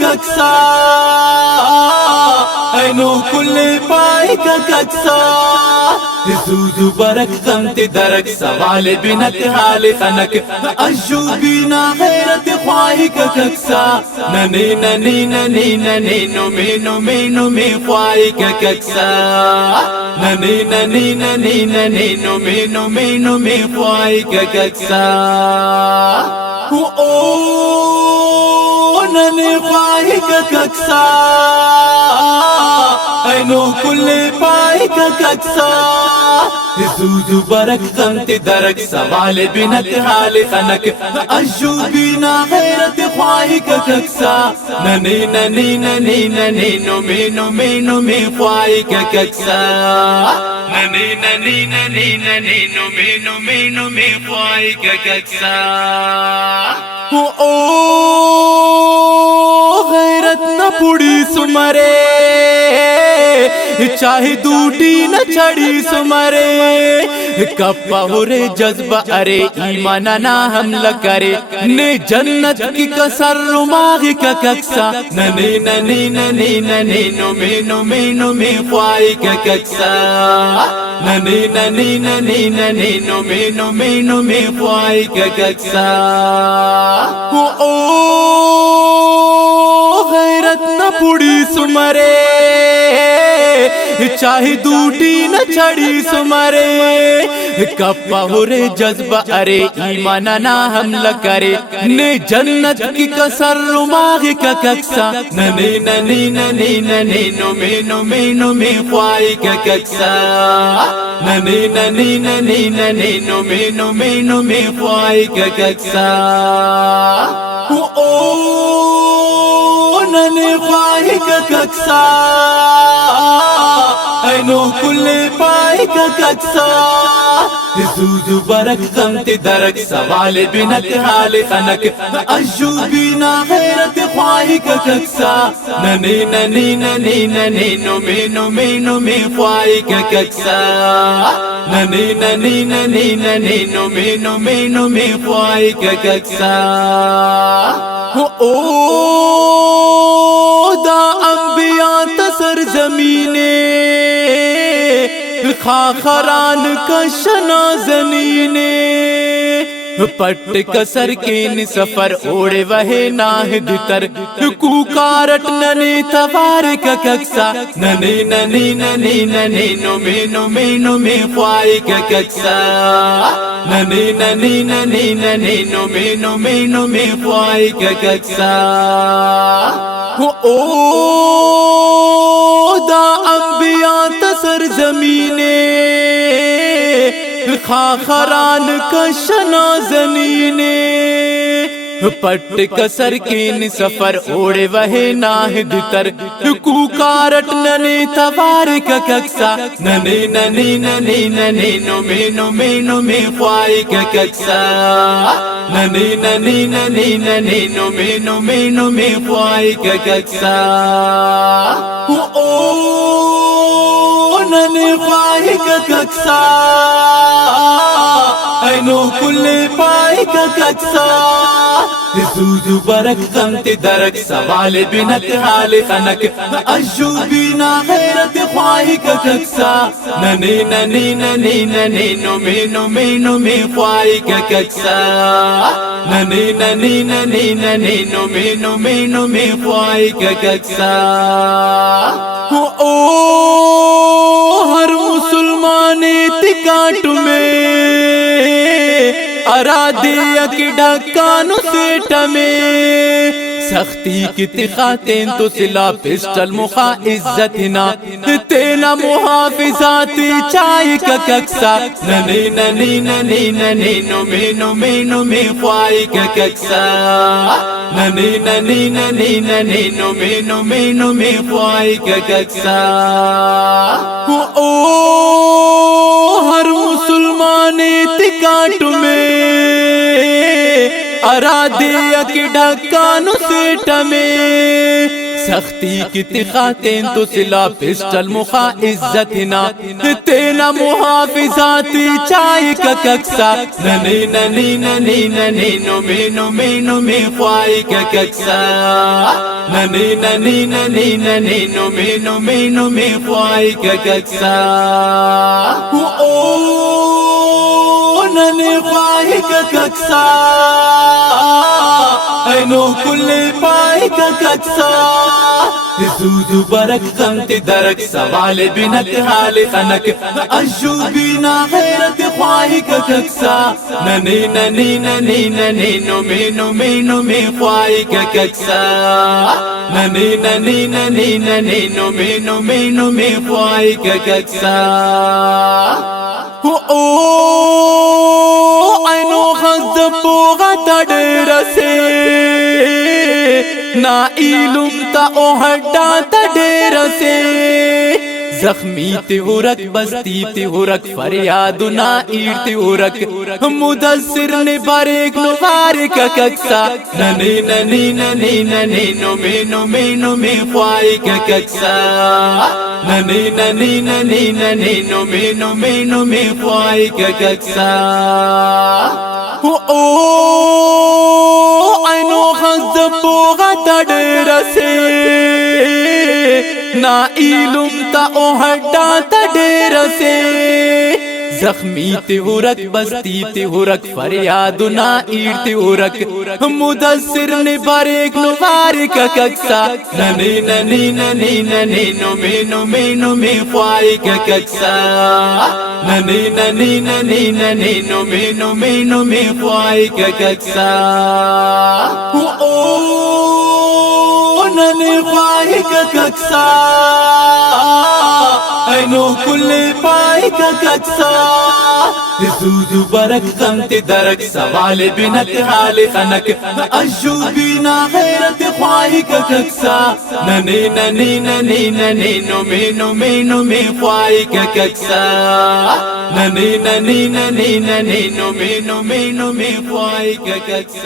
kaksa aino kulle pai kaksa zuzu barak khamti darak sawal binak hal khanak ajubina ghairat khwahi kaksa nani nani nani nani no me khwahi kaksa nani nani nani nani no me khwahi kaksa nani khwahi kaksa aino kulle pai kaksa zuzu barak khamti darak sawal binak hal khanak ajubina ghairat khwahi kaksa nani nani nani nani no me khwahi kaksa nani nani nani nani no me khwahi kaksa गैरत न पुड़ी सुमरे चाहे दूटी न चढ़ी सुमरे kappa हो रे जज्बा अरे ईमान ना हमला करे ने जन्नत की कसर रुमागी का कक्सा ननी ननी ननी ननी नो में ख्वाही का कक्सा ननी ननी ननी ननी नो में ख्वाही का कक्सा गैरत न पुड़ी सुमरे चाहे दूटी न चढ़ी सुमरे कप्पा हो रे जज्बा अरे ईमान ना हमला करे ने जन्नत की कसर रुमागी का कक्सा ननी ननी ननी ननी नो में ख्वाही का कक्सा ननी ननी ननी ननी नो में ख्वाही का कक्सा nani khwahi kaksa aino kulle pai kaksa zuzu barak khamti darak sawal binak hal khanak ajubina ghairat khwahi kaksa nani nani nani nani no me khwahi kaksa nani nani nani nani no me khwahi kaksa da अंबिया तसर जमीने खाखरान कशना जनीने पट कसर के न सफर ओढ़े वहे नाहिद तर कुकारट नने तवार का कक्सा ननी ननी ननी ननी नो में ख्वाही का कक्सा ननी ननी ननी ननी नो में ख्वाही का कक्सा दा अंबिया तसर जमीने खाखरान कशना जनीने पट कसर के न सफर ओढ़े वहे नाहिद तर कुकारट नने तवार का कक्सा ननी ननी ननी ननी नो में ख्वाही का कक्सा ननी ननी ननी ननी नो में ख्वाही का कक्सा nani khwahi kaksa aino kulle pai kaksa zuzu barak khamti darak sawal binak hal khanak ajubina ghairat khwahi kaksa nani nani nani nani no me ख्वाही kaksa nani nani nani nani no me ख्वाही kaksa हर मुसलमान तिकाट में अरादे की ढक्कानु सेठ में सख्ती की तिखातें तो सिला pistol मुखा इज्जतना तेना मुहाफिजाती चाय का कक्सा ननी ननी ननी ननी नो में ख्वाही का कक्सा ननी ननी ननी ननी नो में ख्वाही का कक्सा हर मुसलमान तिकाट में अरादे की ढक्कानु सेठ में सख्ती की तिखातें तो सिला पिस्टल मुखा इज्जतना तेना मुहाफिजाती चाय का कक्सा ननी ननी ननी ननी नो में ख्वाई का कक्सा ननी ननी ननी ननी नो में ख्वाई का कक्सा ओ ननी ख्वाई का कक्सा ऐनो कुल्ले पाई का कक्सा ज़ूज़ू बरक खंत दरक सवाल बिनक हाल खनक अशू बिना खैरत ख्वाही का कक्सा ननी ननी ननी ननी नो में ख्वाही का कक्सा ननी ननी ननी ननी नो में ख्वाही का कक्सा ओ ऐनो खज़बो गतडेर से ना इलुम ता ओहड्डा तडेर से जख्मी तिहुरक बस्ती तिहुरक फरियाद ना ईर तिहुरक मुदस्सिर ने बारेक नुवार का कक्सा ननी ननी ननी ननी नो में ख्वाई का कक्सा ननी ननी ननी ननी नो में ख्वाई का कक्सा ओ ऐनो खज़बो गतडेर से ना इलुम ता ओहड्डा तडेर से जख्मी तिहुरक बस्ती तिहुरक फरियाद ना ईर तिहुरक मुदस्सिर ने बारेक नुवार का कक्सा ननी ननी ननी ननी नो में ख्वाई का कक्सा ननी ननी ननी ननी नो में ख्वाई का कक्सा ओ ननी ख्वाई का कक्सा ऐनो कुल्ले पाई का कक्सा ज़ूज़ू बरक खंत दरक सवाल बिनक हाल खनक अशू बिना खैरत ख्वाही का कक्सा ननी ननी ननी ननी नो में ख्वाही का कक्सा ननी ननी ननी ननी नो में ख्वाही का कक्सा।